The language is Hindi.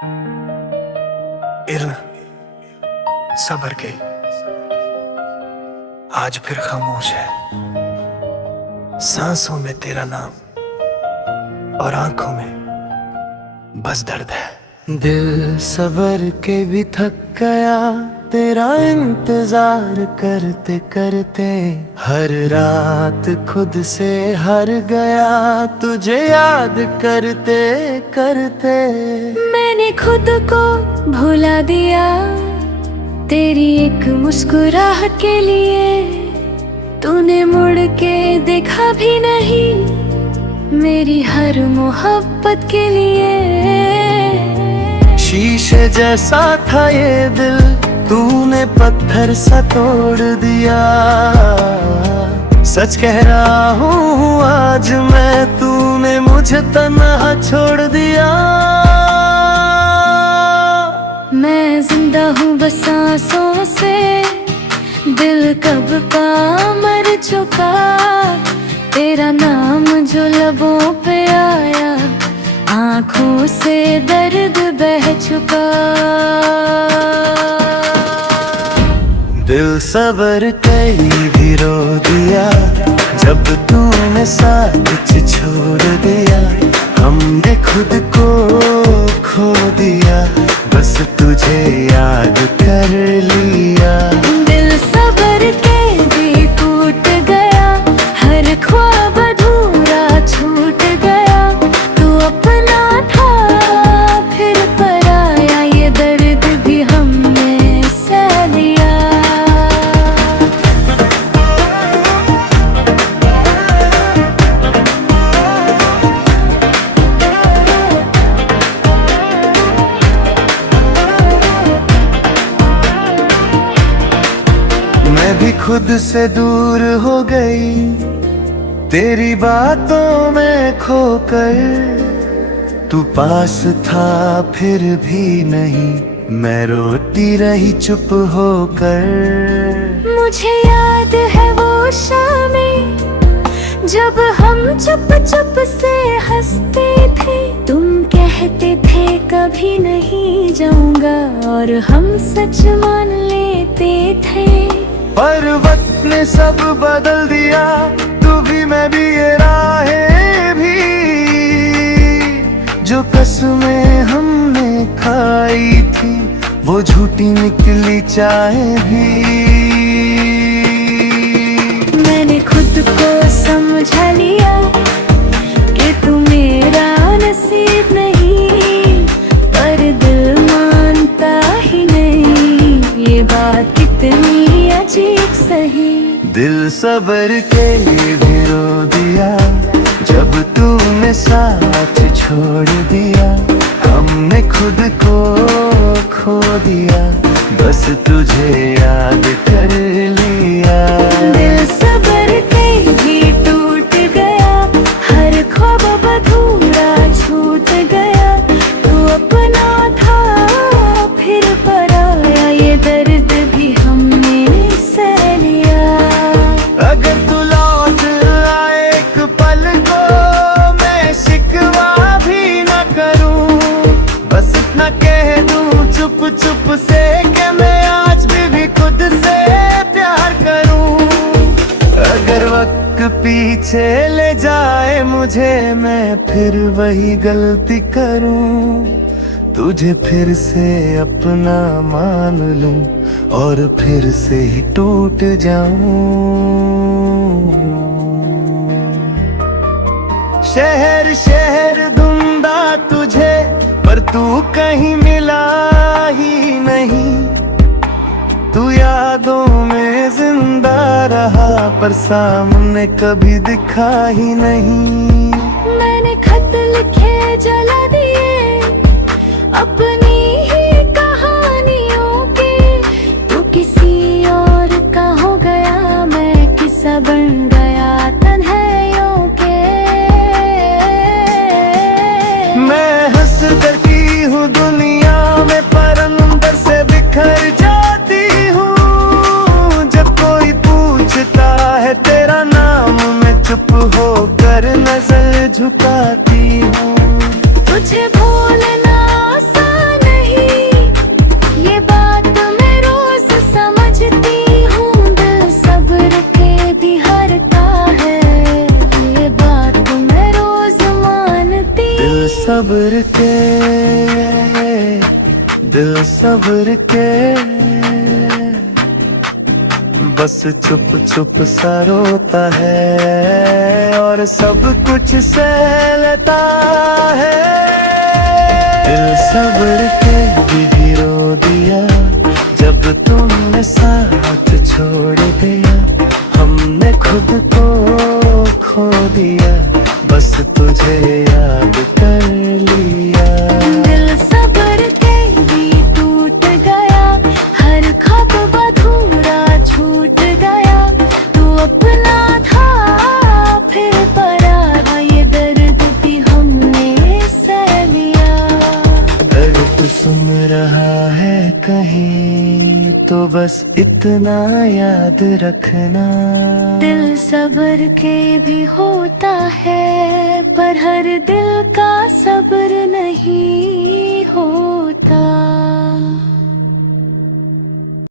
इल्म सब्र के आज फिर खामोश है। सांसों में तेरा नाम और आंखों में बस दर्द है। दिल सब्र के भी थक गया तेरा इंतजार करते करते। हर रात खुद से हार गया तुझे याद करते करते। मैंने खुद को भुला दिया तेरी एक मुस्कुराहट के लिए। तूने मुड़ के देखा भी नहीं मेरी हर मोहब्बत के लिए। शीशे जैसा था ये दिल तूने पत्थर सा तोड़ दिया। सच कह रहा हूँ आज मैं तूने मुझे तन्हा छोड़ दिया। मैं जिंदा हूँ बस सांसों से दिल कब का मर चुका। तेरा नाम जो लबों पे आया आँखों से दर्द बह चुका। दिल सब्र कई भी रो दिया जब तूने साथ छोड़ दिया। हमने खुद को खो दिया बस तुझे याद कर लिया। दिल सब्र के भी टूट गया हर ख्वाब अधूरा छूट गया। तू अपना था फिर पराया ये दर्द भी हमने सह लिया। मैं भी खुद से दूर हो गई तेरी बातों में खोकर। तू पास था फिर भी नहीं मैं रोती रही चुप होकर। मुझे याद है वो शामें जब हम चुप चुप से हंसते थे। तुम कहते थे कभी नहीं जाऊंगा और हम सच मान लेते थे। पर वक्त ने सब बदल दिया तू भी मैं भी ये राहें भी। जो कसमें हमने खाई थी वो झूठी निकली चाहे भी। मैंने खुद को समझा लिया कि तू मेरा नसीब नहीं। पर दिल मानता ही नहीं ये बात कितनी अजीब सही। दिल सब्र के भी रो दिया जब तूने साथ छोड़ दिया। हमने खुद को खो दिया बस तुझे याद कर लिया। दिल सब्र के भी टूट गया हर ख्वाब अधूरा छूट गया। तू अपना था फिर पराया ये दर्द भी हमने सह लिया। अगर तू लौट आए एक पल को मैं शिकवा भी न करूं। बस इतना कह दूं चुप चुप से कि मैं आज भी खुद से प्यार करूं। अगर वक्त पीछे ले जाए मुझे मैं फिर वही गलती करूं। तुझे फिर से अपना मान लूं और फिर से ही टूट जाऊं। शहर शहर ढूंढा तुझे पर तू कहीं मिला ही नहीं। तू यादों में जिंदा रहा पर सामने कभी दिखा ही नहीं। मैंने खत लिखे जला दिए अपनी ही कहानियों के। तू किसी और का हो गया मैं किस्सा बन गया तन्हाइयों के। मैं हंस कर की हूँ दुनिया में पर अंदर से बिखर जाती हूँ। जब कोई पूछता है तेरा नाम मैं चुप होकर नजर झुकाती हूँ। तुझे भूलना आसान सब्र के, दिल सब्र के, बस चुप चुप सा रोता है और सब कुछ सह लेता है। दिल सब्र के भी रो दिया जब तुमने साथ छोड़ दिया। हमने खुद को खो दिया, बस तुझे याद कर लिया। दिल सब्र के भी टूट गया, हर ख्वाब अधूरा छूट गया। तू अपना था फिर पराया, ये दर्द भी हमने सह लिया। अगर तू सुन रहा है कहीं तो बस इतना याद रखना। दिल सब्र के भी होता है, पर हर दिल का सब्र